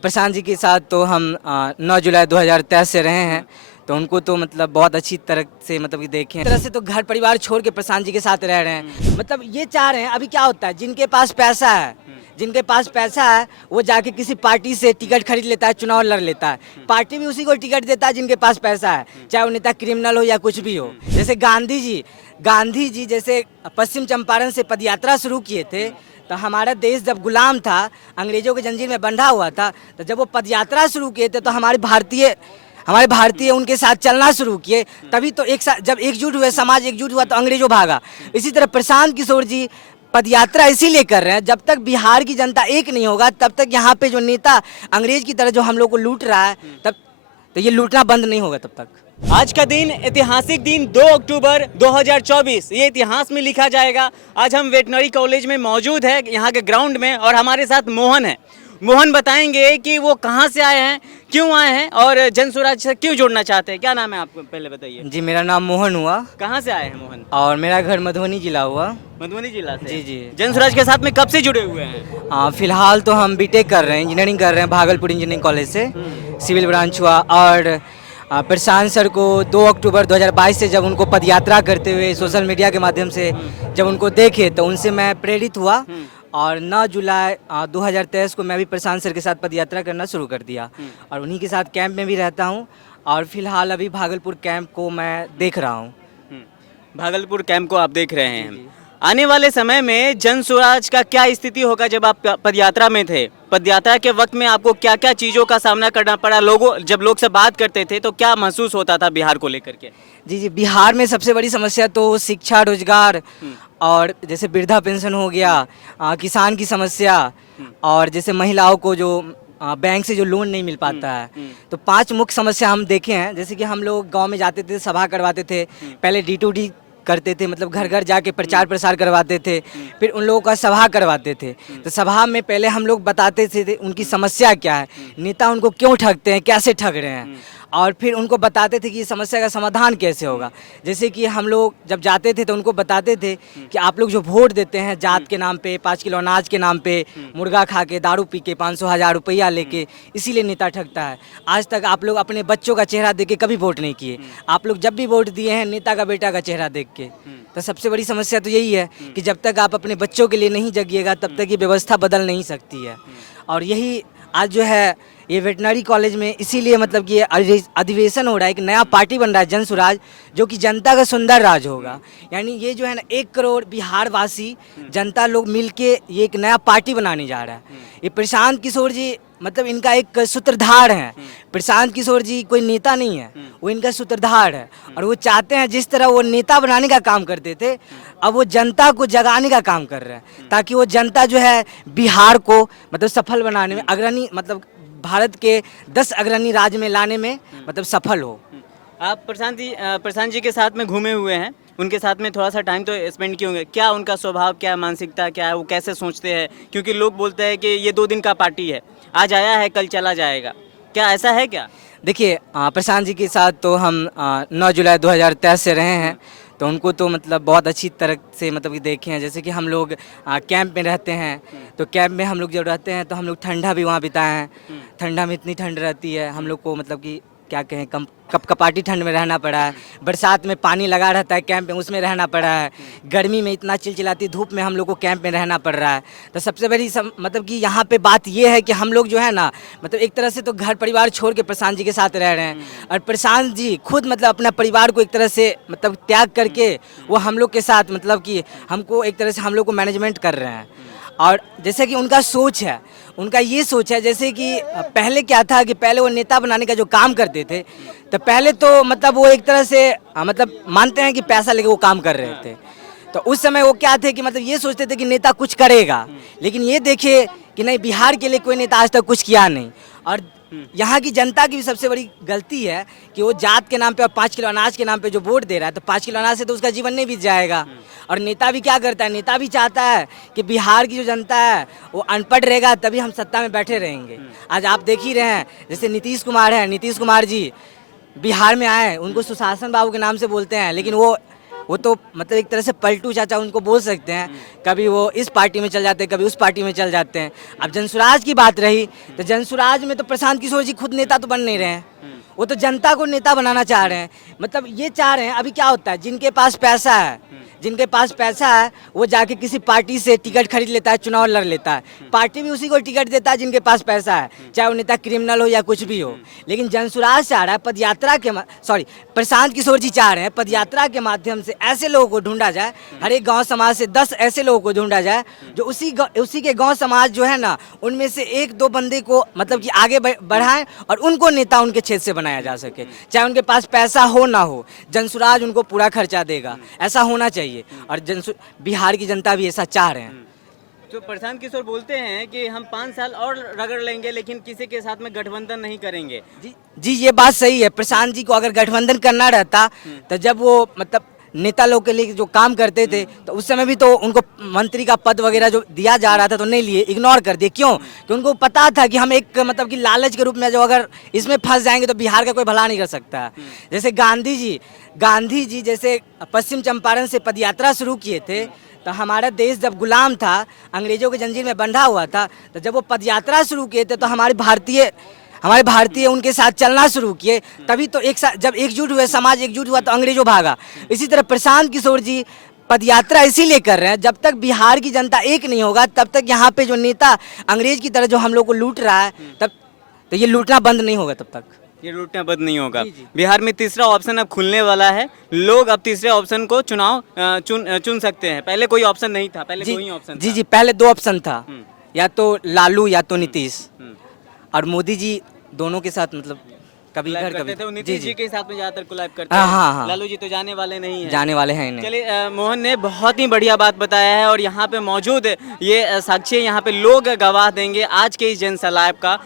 प्रशांत जी के साथ तो हम 9 जुलाई 2023 से रहे हैं। तो उनको तो मतलब बहुत अच्छी तरह से मतलब कि देखें, तरह से तो घर परिवार छोड़ के प्रशांत जी के साथ रह रहे हैं। मतलब ये चाह रहे हैं, अभी क्या होता है, जिनके पास पैसा है, वो जाके किसी पार्टी से टिकट खरीद लेता है, चुनाव लड़ लेता है। पार्टी भी उसी को टिकट देता है जिनके पास पैसा है, चाहे वो नेता क्रिमिनल हो या कुछ भी हो। जैसे गांधी जी जैसे पश्चिम चंपारण से पदयात्रा शुरू किए थे, तो हमारा देश जब गुलाम था, अंग्रेजों के जंजीर में बंधा हुआ था, तो जब वो पदयात्रा शुरू किए थे तो हमारे भारतीय उनके साथ चलना शुरू किए। तभी तो एक साथ जब एकजुट हुए, समाज एकजुट हुआ, तो अंग्रेजों भागा। इसी तरह प्रशांत किशोर जी पदयात्रा इसीलिए कर रहे हैं, जब तक बिहार की जनता एक नहीं होगा, तब तक यहाँ पे जो नेता अंग्रेज की तरह जो हम लोग को लूट रहा है, तब तो ये लूटना बंद नहीं होगा तब तक। आज का दिन ऐतिहासिक दिन 2 अक्टूबर 2024 ये इतिहास में लिखा जाएगा। आज हम वेटनरी कॉलेज में मौजूद है, यहाँ के ग्राउंड में, और हमारे साथ मोहन है। मोहन बताएंगे कि वो कहाँ से आए हैं, क्यों आए हैं और जन स्वराज से क्यों जुड़ना चाहते हैं। क्या नाम है आपको, पहले बताइए। जी, मेरा नाम मोहन हुआ। कहाँ से आए हैं मोहन? और मेरा घर मधुबनी जिला हुआ। मधुबनी जिला से? जी जी। जन स्वराज के साथ में कब से जुड़े हुए हैं? फिलहाल तो हम बीटेक कर रहे हैं, इंजीनियरिंग कर रहे हैं भागलपुर इंजीनियरिंग कॉलेज से, सिविल ब्रांच हुआ। और प्रशांत सर को 2 अक्टूबर 2022 से जब उनको पदयात्रा करते हुए सोशल मीडिया के माध्यम से जब उनको देखे, तो उनसे मैं प्रेरित हुआ। और 9 जुलाई 2023 को मैं भी प्रशांत सर के साथ पदयात्रा करना शुरू कर दिया, और उन्हीं के साथ कैंप में भी रहता हूँ। और फिलहाल अभी भागलपुर कैंप को मैं देख रहा हूँ। भागलपुर कैंप को आप देख रहे हैं। आने वाले समय में जन स्वराज का क्या स्थिति होगा? जब आप पदयात्रा में थे, पदयात्रा के वक्त में आपको क्या क्या चीज़ों का सामना करना पड़ा? जब लोग से बात करते थे तो क्या महसूस होता था बिहार को लेकर के? जी जी, बिहार में सबसे बड़ी समस्या तो शिक्षा, रोजगार, और जैसे वृद्धा पेंशन हो गया, किसान की समस्या, और जैसे महिलाओं को जो बैंक से जो लोन नहीं मिल पाता है। तो 5 मुख्य समस्या हम देखे हैं। जैसे कि हम लोग गांव में जाते थे, सभा करवाते थे, पहले D2D करते थे, मतलब घर घर जाके प्रचार प्रसार करवाते थे, फिर उन लोगों का सभा करवाते थे। तो सभा में पहले हम लोग बताते थे उनकी समस्या क्या है, नेता उनको क्यों ठगते हैं, कैसे ठग रहे हैं, और फिर उनको बताते थे कि इस समस्या का समाधान कैसे होगा। जैसे कि हम लोग जब जाते थे तो उनको बताते थे कि आप लोग जो वोट देते हैं जात के नाम पे, 5 किलो अनाज के नाम पे, मुर्गा खा के, दारू पी के, 500,000 रुपया लेके, इसीलिए नेता ठगता है। आज तक आप लोग अपने बच्चों का चेहरा देख के कभी वोट नहीं किए। आप लोग जब भी वोट दिए हैं नेता का बेटा का चेहरा देख के। तो सबसे बड़ी समस्या तो यही है कि जब तक आप अपने बच्चों के लिए नहीं जगिएगा, तब तक ये व्यवस्था बदल नहीं सकती है। और यही आज जो है ये वेटनरी कॉलेज में इसीलिए मतलब कि ये अधिवेशन हो रहा है, एक नया पार्टी बन रहा है जन स्वराज, जो कि जनता का सुंदर राज होगा। यानी ये जो है ना 1 करोड़ बिहार वासी जनता लोग मिलके ये एक नया पार्टी बनाने जा रहा है। ये प्रशांत किशोर जी मतलब इनका एक सूत्रधार है। प्रशांत किशोर जी कोई नेता नहीं है, वो इनका सूत्रधार है। और वो चाहते हैं जिस तरह वो नेता बनाने का काम करते थे, अब वो जनता को जगाने का काम कर रहे हैं, ताकि वो जनता जो है बिहार को मतलब सफल बनाने में अग्रणी, मतलब भारत के 10 अग्रणी राज्य में लाने में मतलब सफल हो। आप प्रशांत जी के साथ में घूमे हुए हैं, उनके साथ में थोड़ा सा टाइम तो स्पेंड किए होंगे। क्या उनका स्वभाव, क्या मानसिकता क्या है, वो कैसे सोचते हैं? क्योंकि लोग बोलते हैं कि ये 2 दिन का पार्टी है, आज आया है कल चला जाएगा। क्या ऐसा है क्या? देखिए, प्रशांत जी के साथ तो हम 9 जुलाई 2023 से रहे हैं। तो उनको तो मतलब बहुत अच्छी तरह से मतलब कि देखे हैं। जैसे कि हम लोग कैंप में रहते हैं, तो कैंप में हम लोग जब रहते हैं तो हम लोग ठंडा भी वहाँ बिताए हैं। ठंडा में इतनी ठंड रहती है, हम लोग को मतलब कि क्या कहें, कपकपाटी ठंड में रहना पड़ा है। बरसात में पानी लगा रहता है कैंप में, उसमें रहना पड़ा है। गर्मी में इतना चिलचिलाती धूप में हम लोग को कैंप में रहना पड़ रहा है। तो सबसे बड़ी मतलब कि यहाँ पे बात ये है कि हम लोग जो है ना, मतलब एक तरह से तो घर परिवार छोड़ के प्रशांत जी के साथ रह रहे हैं। और प्रशांत जी खुद मतलब अपना परिवार को एक तरह से मतलब त्याग करके वो हम लोग के साथ मतलब कि हमको एक तरह से हम लोग को मैनेजमेंट कर रहे हैं। और जैसे कि उनका सोच है, उनका ये सोच है, जैसे कि पहले क्या था कि पहले वो नेता बनाने का जो काम करते थे, तो पहले तो मतलब वो एक तरह से मतलब मानते हैं कि पैसा लेके वो काम कर रहे थे। तो उस समय वो क्या थे कि मतलब ये सोचते थे कि नेता कुछ करेगा, लेकिन ये देखे कि नहीं, बिहार के लिए कोई नेता आज तक कुछ किया नहीं। और यहाँ की जनता की भी सबसे बड़ी गलती है कि वो जात के नाम पे और 5 किलो अनाज के नाम पे जो वोट दे रहा है, तो 5 किलो अनाज से तो उसका जीवन नहीं बीत जाएगा। और नेता भी क्या करता है, नेता भी चाहता है कि बिहार की जो जनता है वो अनपढ़ रहेगा, तभी हम सत्ता में बैठे रहेंगे। आज आप देख ही रहे हैं, जैसे नीतीश कुमार है, नीतीश कुमार जी बिहार में आए, उनको सुशासन बाबू के नाम से बोलते हैं, लेकिन वो वो तो मतलब एक तरह से पलटू चाचा उनको बोल सकते हैं। कभी वो इस पार्टी में चल जाते हैं, कभी उस पार्टी में चल जाते हैं। अब जनसुराज की बात रही तो जनसुराज में तो प्रशांत किशोर जी खुद नेता तो बन नहीं रहे हैं, वो तो जनता को नेता बनाना चाह रहे हैं। मतलब ये चाह रहे हैं, अभी क्या होता है, जिनके पास पैसा है, जिनके पास पैसा है वो जाके किसी पार्टी से टिकट खरीद लेता है, चुनाव लड़ लेता है। पार्टी भी उसी को टिकट देता है जिनके पास पैसा है, चाहे वो नेता क्रिमिनल हो या कुछ भी हो। लेकिन जनसुराज चाह रहा है पदयात्रा के प्रशांत किशोर जी चाह रहे हैं पदयात्रा के माध्यम से ऐसे लोगों को ढूंढा जाए, हर एक गांव समाज से 10 ऐसे लोगों को ढूंढा जाए जो उसी के गांव समाज जो है ना, उनमें से 1-2 बंदे को मतलब कि आगे बढ़ाएं और उनको नेता उनके क्षेत्र से बनाया जा सके। चाहे उनके पास पैसा हो ना हो, जनसुराज उनको पूरा खर्चा देगा, ऐसा होना चाहिए। और बिहार की जनता भी ऐसा चाह रहे हैं। तो प्रशांत किशोर बोलते हैं कि हम 5 साल और रगड़ लेंगे लेकिन किसी के साथ में गठबंधन नहीं करेंगे। जी ये बात सही है। प्रशांत जी को अगर गठबंधन करना रहता तो जब वो मतलब नेता लोग के लिए जो काम करते थे तो उस समय भी तो उनको मंत्री का पद वगैरह जो दिया जा रहा था तो नहीं लिए, इग्नोर कर दिए। क्यों? कि उनको पता था कि हम एक मतलब कि लालच के रूप में जो अगर इसमें फंस जाएंगे तो बिहार का कोई भला नहीं कर सकता है। जैसे गांधी जी जैसे पश्चिम चंपारण से पदयात्रा शुरू किए थे, तो हमारा देश जब गुलाम था, अंग्रेजों के जंजीर में बंधा हुआ था, तो जब वो पदयात्रा शुरू किए थे तो हमारे भारतीय उनके साथ चलना शुरू किए। तभी तो एक साथ जब एकजुट हुए, समाज एकजुट हुआ तो अंग्रेजों भागा। इसी तरह प्रशांत किशोर जी पदयात्रा इसीलिए कर रहे हैं, जब तक बिहार की जनता एक नहीं होगा तब तक यहाँ पे जो नेता अंग्रेज की तरह जो हम लोग को लूट रहा है, तब तो ये लूटना बंद नहीं होगा, तब तक ये लूटना बंद नहीं होगा। बिहार में तीसरा ऑप्शन अब खुलने वाला है, लोग अब तीसरे ऑप्शन को चुन सकते हैं। पहले कोई ऑप्शन नहीं था, पहले दो ही ऑप्शन जी पहले 2 ऑप्शन था, या तो लालू या तो नीतीश। और मोदी जी दोनों के साथ मतलब कभी इधर कभी थे। नीतीश जी के साथ में ज्यादातर कोलैब करते हैं। हाँ। लालू जी तो जाने वाले नहीं हैं। जाने वाले हैं नहीं। चलिए, मोहन ने बहुत ही बढ़िया बात बताया है और यहाँ पे मौजूद ये साक्षी, यहाँ पे लोग गवाह देंगे आज के इस जनसलाब का।